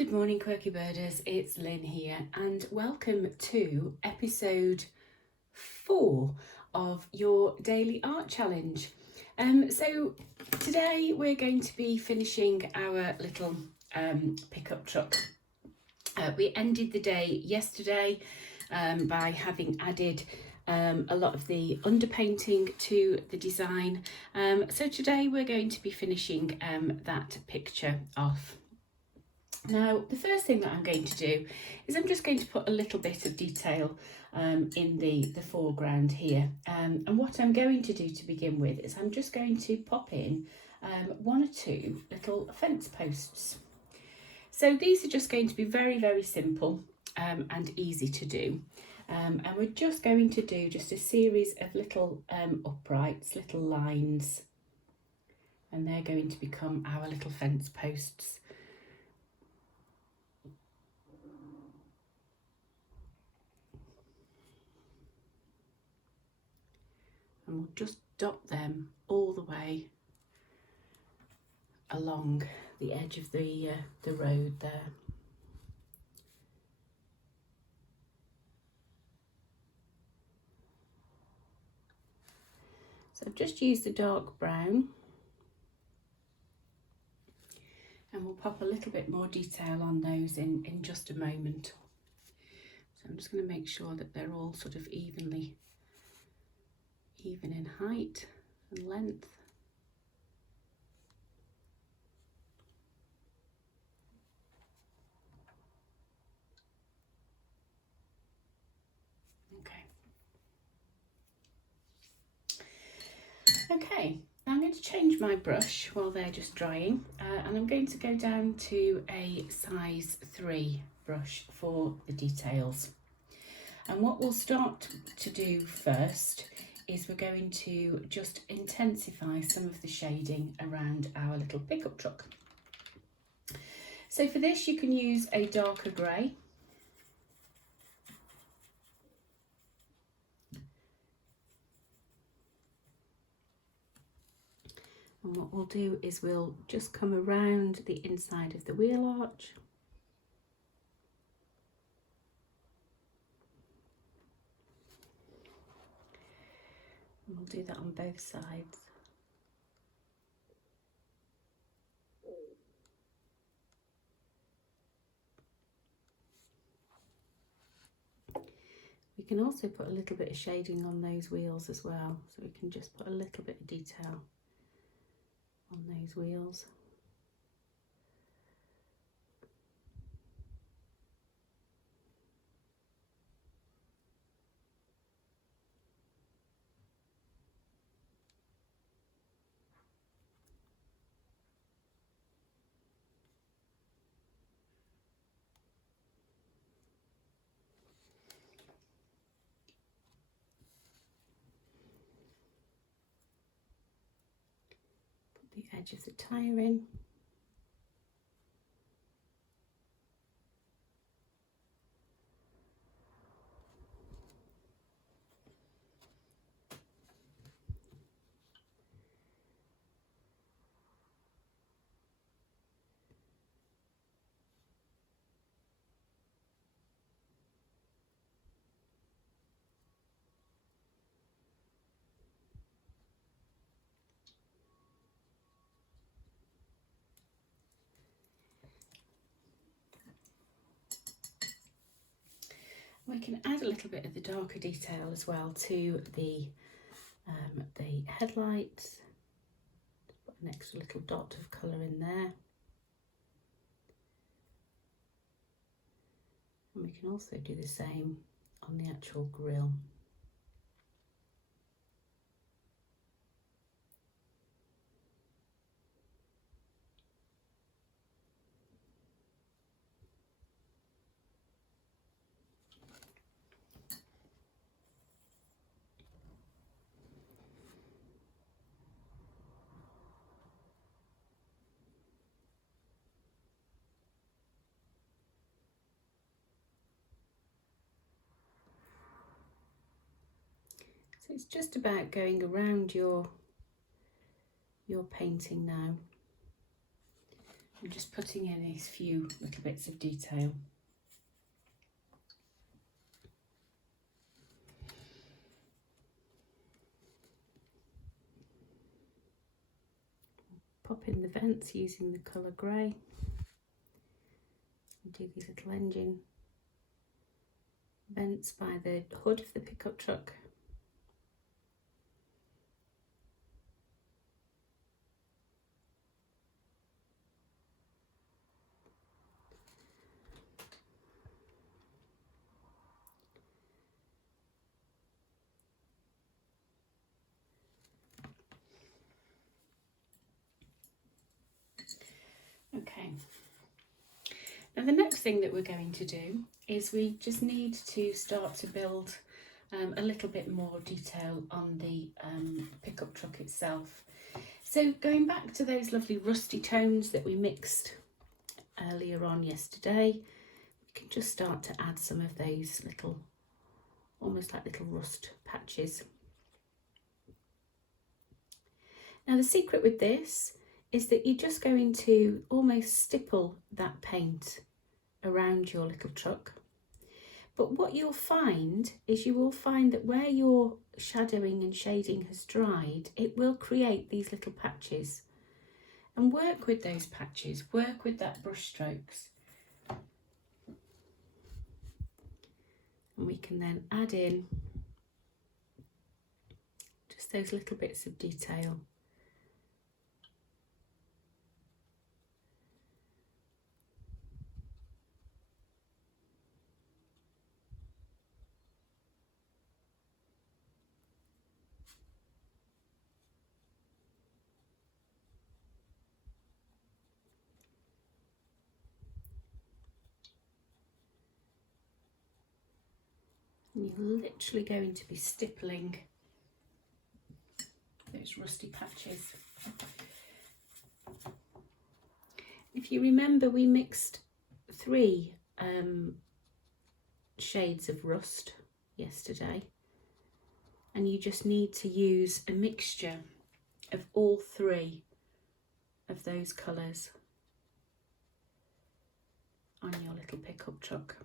good morning, Quirky Birders. It's Lynn here, and welcome to episode 4 of your daily art challenge. So today we're going to be finishing our little pickup truck. We ended the day yesterday by having added a lot of the underpainting to the design. So today we're going to be finishing that picture off. Now, the first thing that I'm going to do is I'm just going to put a little bit of detail in the foreground here. And what I'm going to do to begin with is I'm just going to pop in 1 or 2 little fence posts. So these are just going to be very, very simple and easy to do. And we're just going to do just a series of little uprights, little lines, and they're going to become our little fence posts. And we'll just dot them all the way along the edge of the road there. So I've just used the dark brown, and we'll pop a little bit more detail on those in just a moment. So I'm just going to make sure that they're all sort of even in height and length. Okay, now I'm going to change my brush while they're just drying, and I'm going to go down to a size 3 brush for the details. And what we'll start to do first is we're going to just intensify some of the shading around our little pickup truck. So for this you can use a darker grey. And what we'll do is we'll just come around the inside of the wheel arch. And we'll do that on both sides. We can also put a little bit of shading on those wheels as well, so we can just put a little bit of detail on those wheels. Put the edge of the tyre in. We can add a little bit of the darker detail as well to the headlights. Just put an extra little dot of colour in there. And we can also do the same on the actual grille. So it's just about going around your painting now. I'm just putting in these few little bits of detail. Pop in the vents using the colour grey. And do these little engine vents by the hood of the pickup truck. Okay. Now the next thing that we're going to do is we just need to start to build a little bit more detail on the pickup truck itself. So going back to those lovely rusty tones that we mixed earlier on yesterday, we can just start to add some of those little, almost like little rust patches. Now the secret with this is that you're just going to almost stipple that paint around your little truck. But what you'll find is you will find that where your shadowing and shading has dried, it will create these little patches. And work with those patches, work with that brush strokes. And we can then add in just those little bits of detail. And you're literally going to be stippling those rusty patches. If you remember, we mixed 3 shades of rust yesterday, and you just need to use a mixture of all 3 of those colours on your little pickup truck.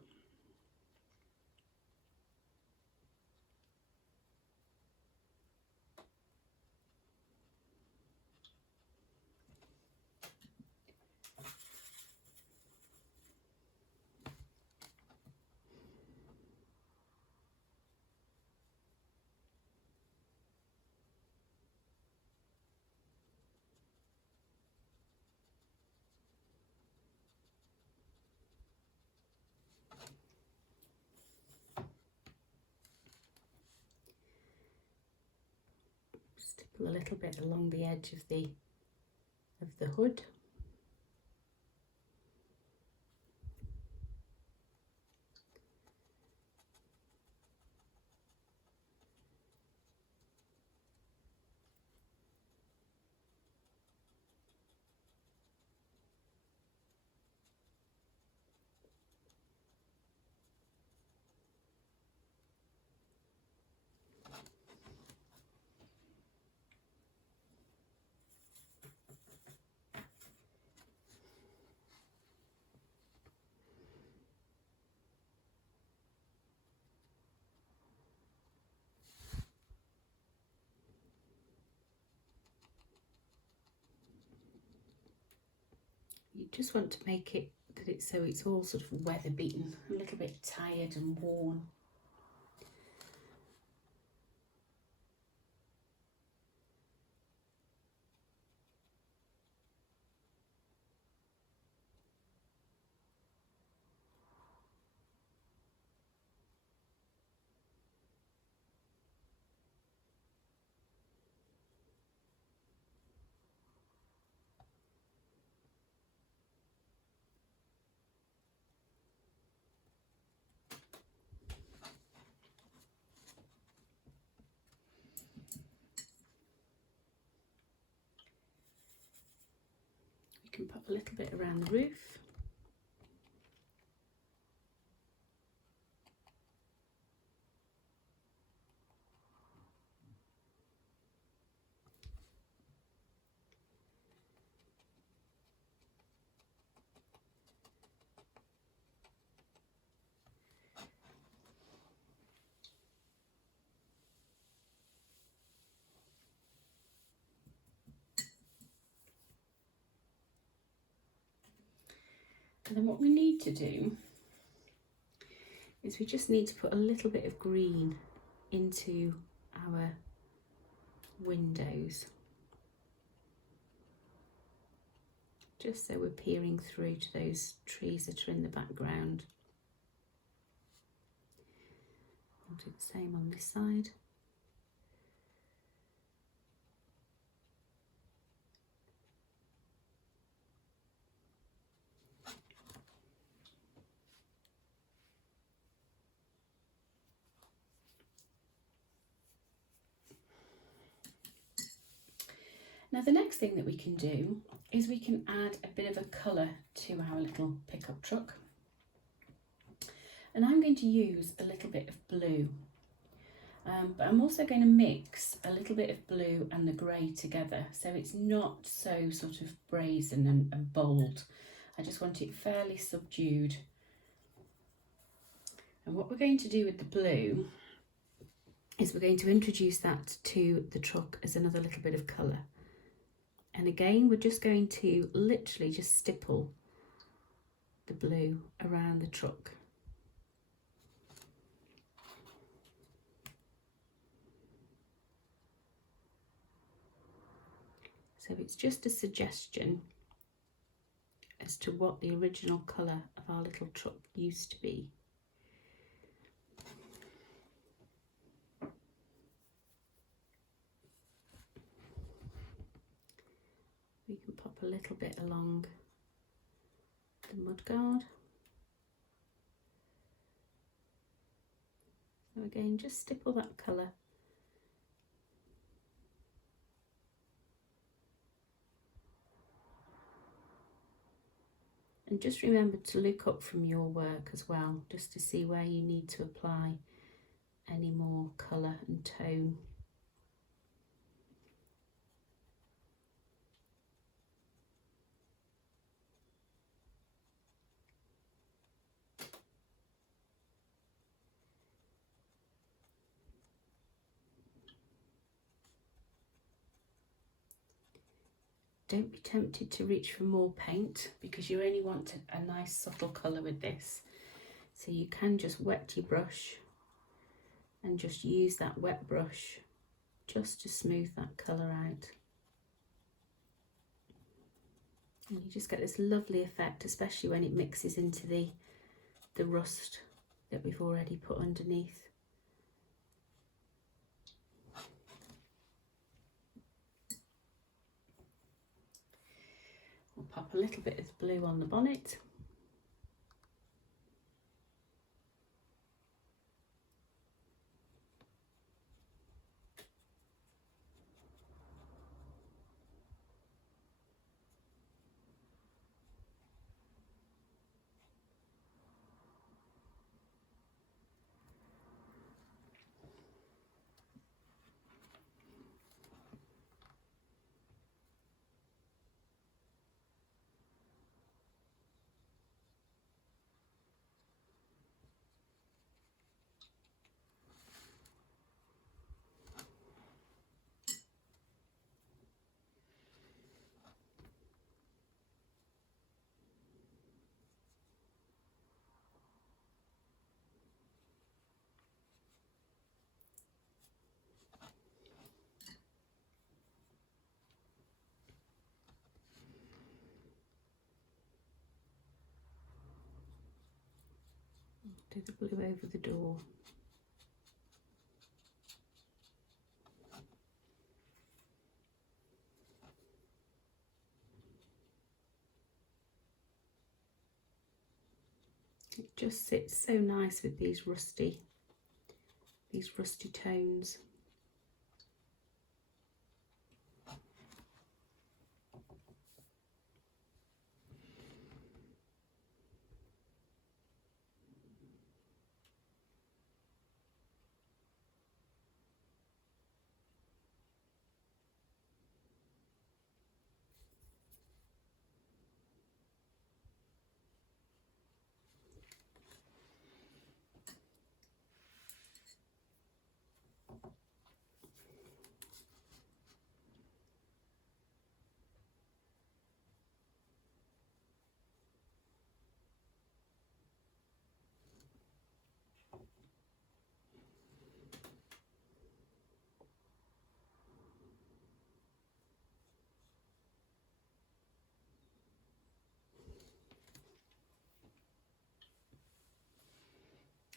Stipple a little bit along the edge of the hood. You just want to make it that it's so it's all sort of weather beaten, a little bit tired and worn. You can put a little bit around the roof. And then what we need to do is we just need to put a little bit of green into our windows, just so we're peering through to those trees that are in the background. I'll do the same on this side. Now the next thing that we can do is we can add a bit of a colour to our little pickup truck. And I'm going to use a little bit of blue. But I'm also going to mix a little bit of blue and the grey together, so it's not so sort of brazen and bold. I just want it fairly subdued. And what we're going to do with the blue is we're going to introduce that to the truck as another little bit of colour. And again, we're just going to literally just stipple the blue around the truck. So it's just a suggestion as to what the original colour of our little truck used to be. We can pop a little bit along the mudguard. So again, just stipple that colour. And just remember to look up from your work as well, just to see where you need to apply any more colour and tone. Don't be tempted to reach for more paint, because you only want a nice subtle colour with this. So you can just wet your brush and just use that wet brush just to smooth that colour out. And you just get this lovely effect, especially when it mixes into the rust that we've already put underneath. We'll pop a little bit of blue on the bonnet. Do the blue over the door. It just sits so nice with these rusty tones.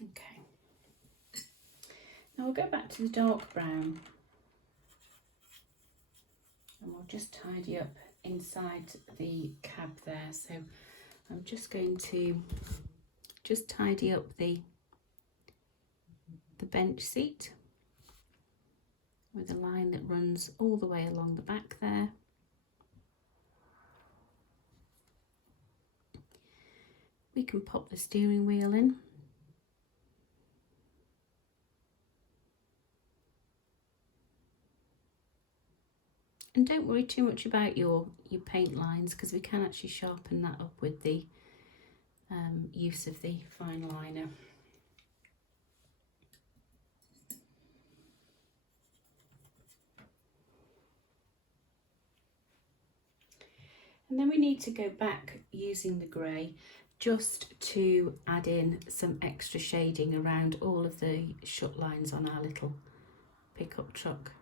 Okay. Now we'll go back to the dark brown and we'll just tidy up inside the cab there. So I'm just going to just tidy up the bench seat with a line that runs all the way along the back there. We can pop the steering wheel in. And don't worry too much about your paint lines, because we can actually sharpen that up with the use of the fine liner. And then we need to go back using the grey just to add in some extra shading around all of the shut lines on our little pickup truck.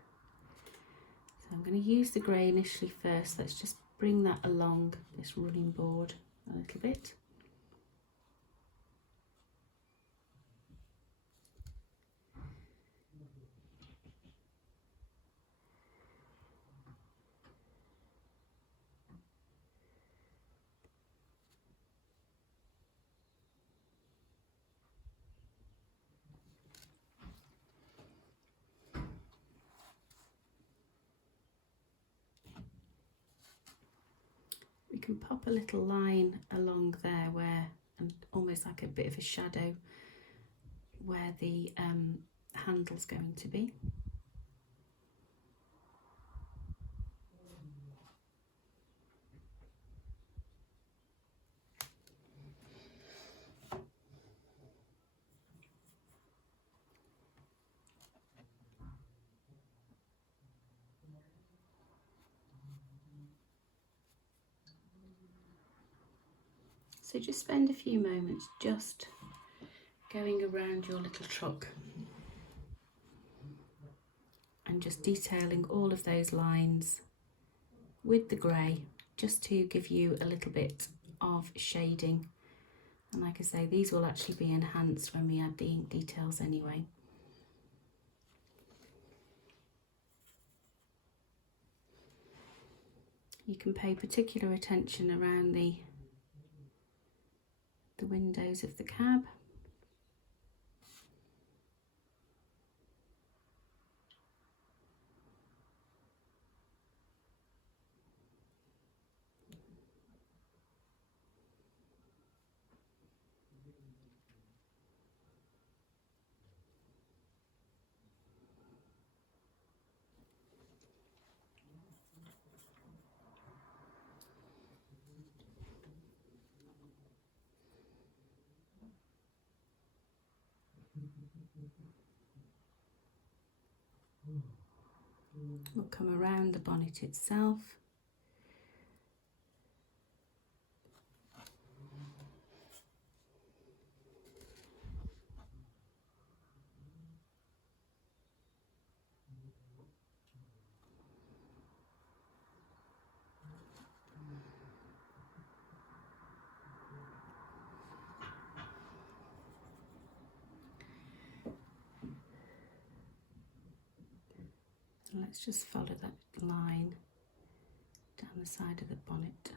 So I'm going to use the grey initially first. Let's just bring that along this running board a little bit. We can pop a little line along there where, and almost like a bit of a shadow where the handle's going to be. So just spend a few moments just going around your little truck and just detailing all of those lines with the grey, just to give you a little bit of shading. And like I say, these will actually be enhanced when we add the ink details anyway. You can pay particular attention around the windows of the cab. We'll come around the bonnet itself. So let's just follow that line down the side of the bonnet.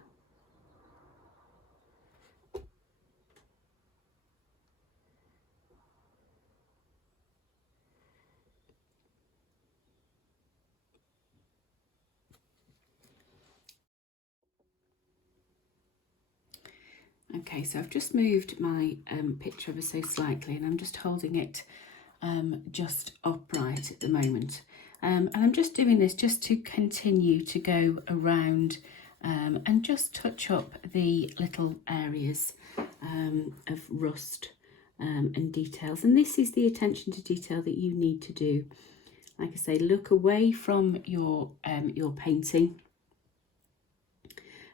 Okay, so I've just moved my picture ever so slightly, and I'm just holding it just upright at the moment. And I'm just doing this just to continue to go around and just touch up the little areas of rust and details. And this is the attention to detail that you need to do. Like I say, look away from your painting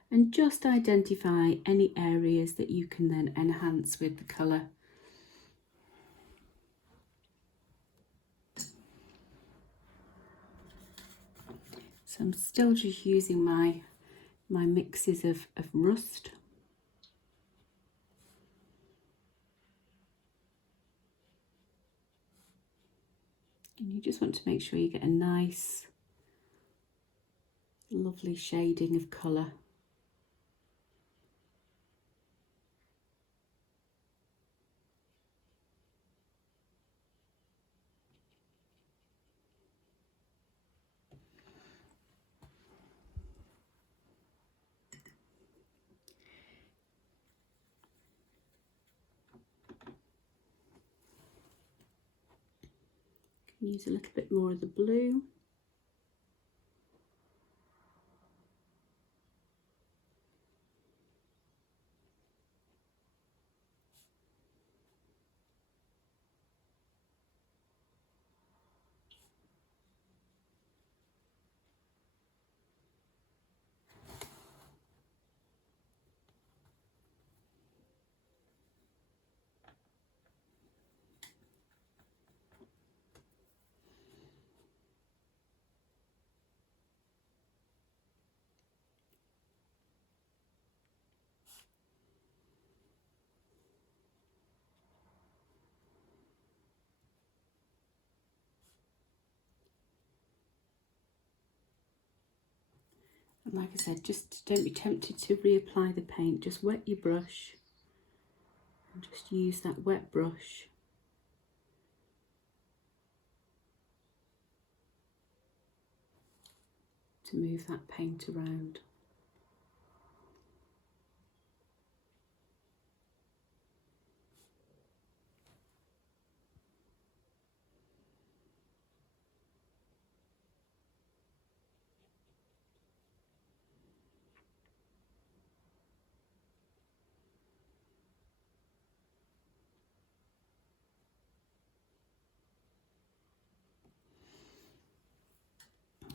and just identify any areas that you can then enhance with the colour. So I'm still just using my mixes of rust. And you just want to make sure you get a nice, lovely shading of colour. Use a little bit more of the blue. And like I said, just don't be tempted to reapply the paint. Just wet your brush and just use that wet brush to move that paint around.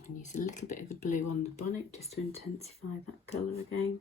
And use a little bit of the blue on the bonnet just to intensify that colour again.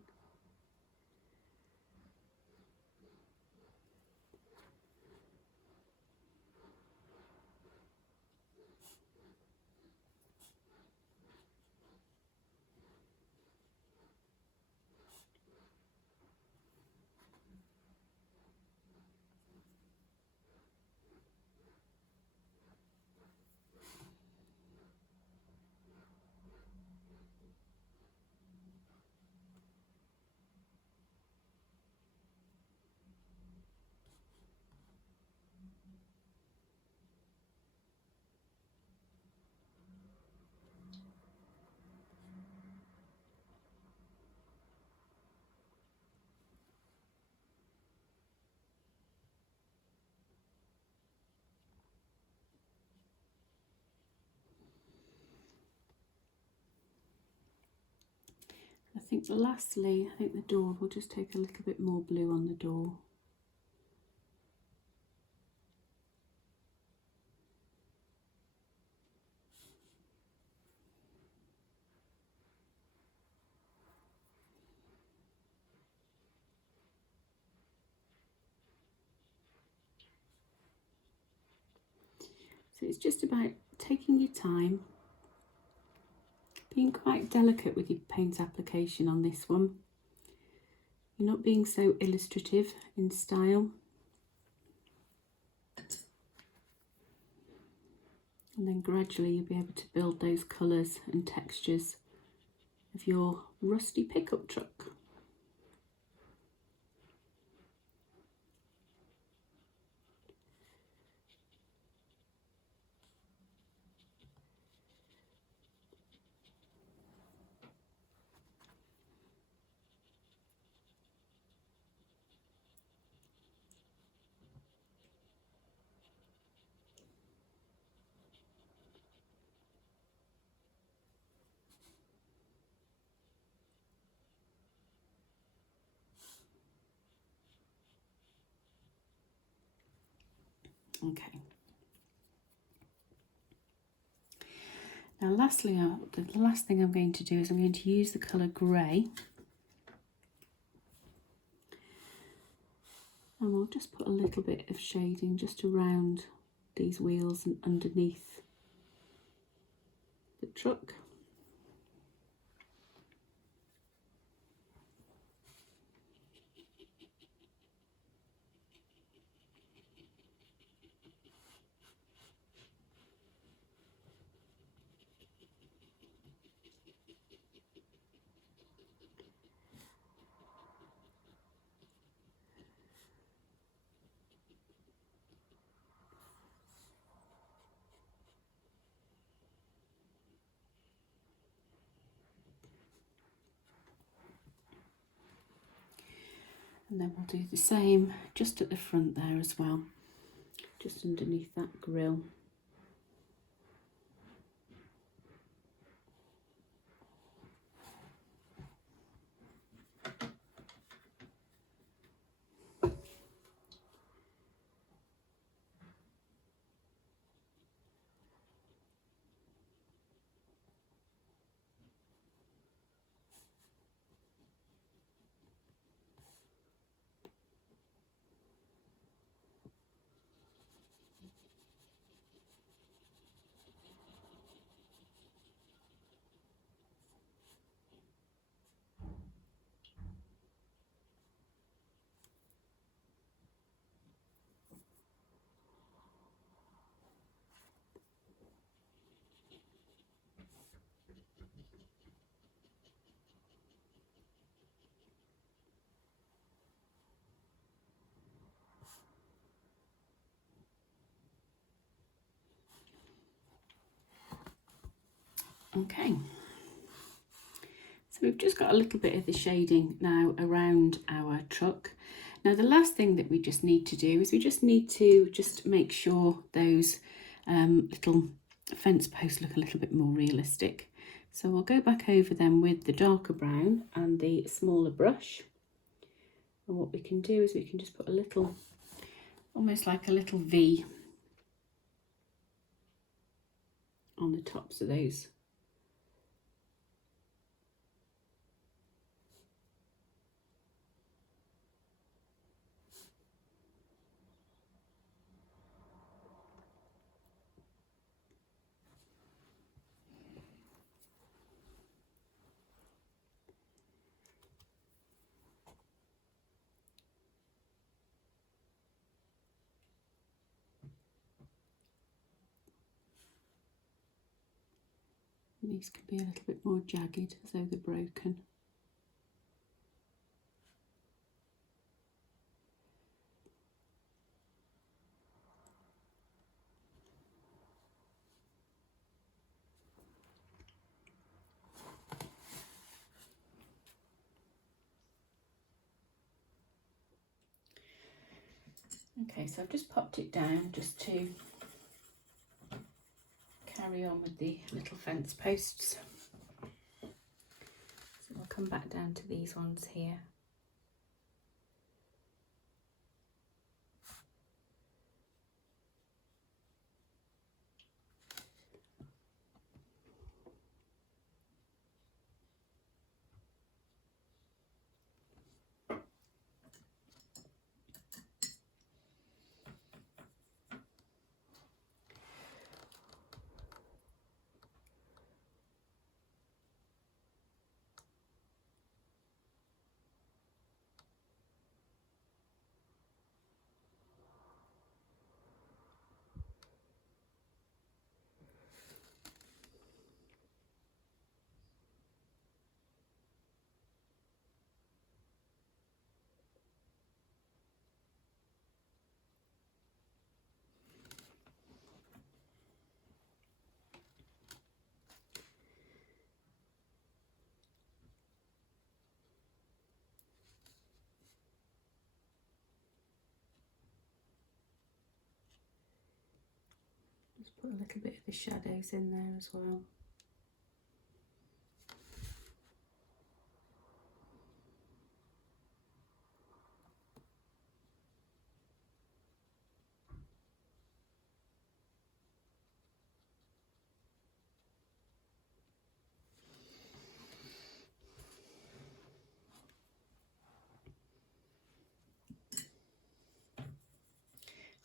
Lastly, I think the door, will just take a little bit more blue on the door. So it's just about taking your time, being quite delicate with your paint application on this one. You're not being so illustrative in style. And then gradually you'll be able to build those colours and textures of your rusty pickup truck. Okay. Now lastly, the last thing I'm going to do is I'm going to use the colour grey. And we'll just put a little bit of shading just around these wheels and underneath the truck. And then we'll do the same just at the front there as well, just underneath that grille. Okay, so we've just got a little bit of the shading now around our truck. Now the last thing that we just need to do is we just need to make sure those little fence posts look a little bit more realistic. So we'll go back over them with the darker brown and the smaller brush. And what we can do is we can just put a little, almost like a little V on the tops of those. These can be a little bit more jagged as though they're broken. Okay, so I've just popped it down just to carry on with the little fence posts. So we'll come back down to these ones here. Just put a little bit of the shadows in there as well.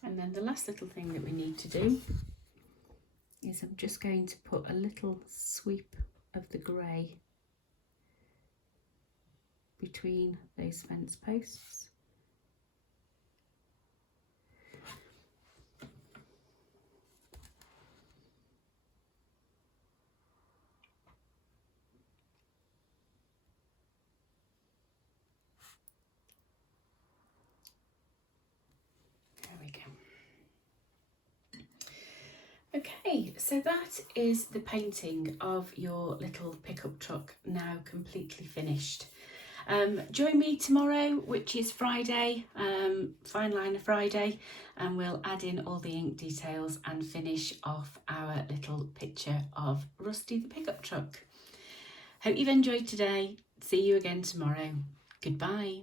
And then the last little thing that we need to do is I'm just going to put a little sweep of the grey between those fence posts. Okay, so that is the painting of your little pickup truck now completely finished. Join me tomorrow, which is Friday, Fine Liner Friday, and we'll add in all the ink details and finish off our little picture of Rusty the pickup truck. Hope you've enjoyed today. See you again tomorrow. Goodbye.